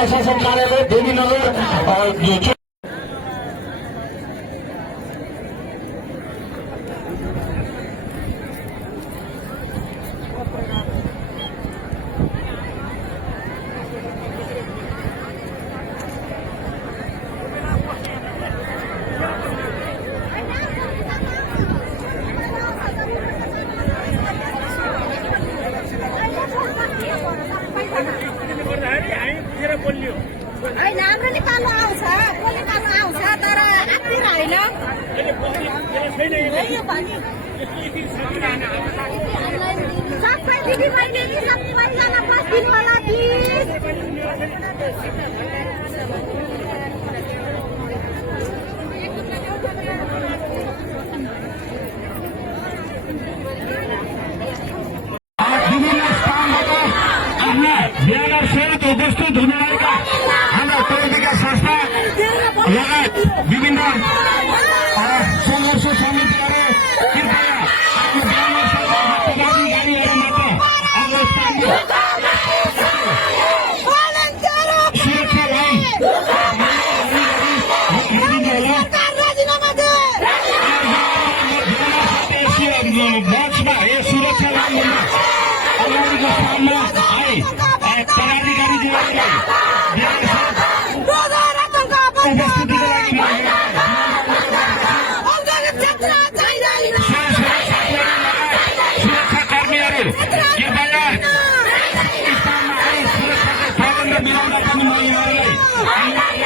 प्रशासन कार्यालय देवीनगर हाम्रो निकाल्नु आउँछ तर आत्तिर होइन सबै दिदी बहिनी सबैजना बस्दिनु होला ब्यानर सहित उपस्थित हुनुभएका हाम्रा टोल विकास संस्था लगायत विभिन्न सङ्घर्ष समितिहरू कृपया आफ्नो ब्यानर सहित पदाधिकारीहरूबाट आफ्नो स्थानीय सुरक्षा लाइन बक्समा यो सुरक्षा लाइनमा अगाडिको स्थानमा आए पदाधिकारीज्यूहरूलाई उपस्थितिको लागि सुरक्षा कर्मीहरू कृपया स्थानमा आए सुरक्षाको प्रबन्ध मिलाउन पनि म यहाँहरूलाई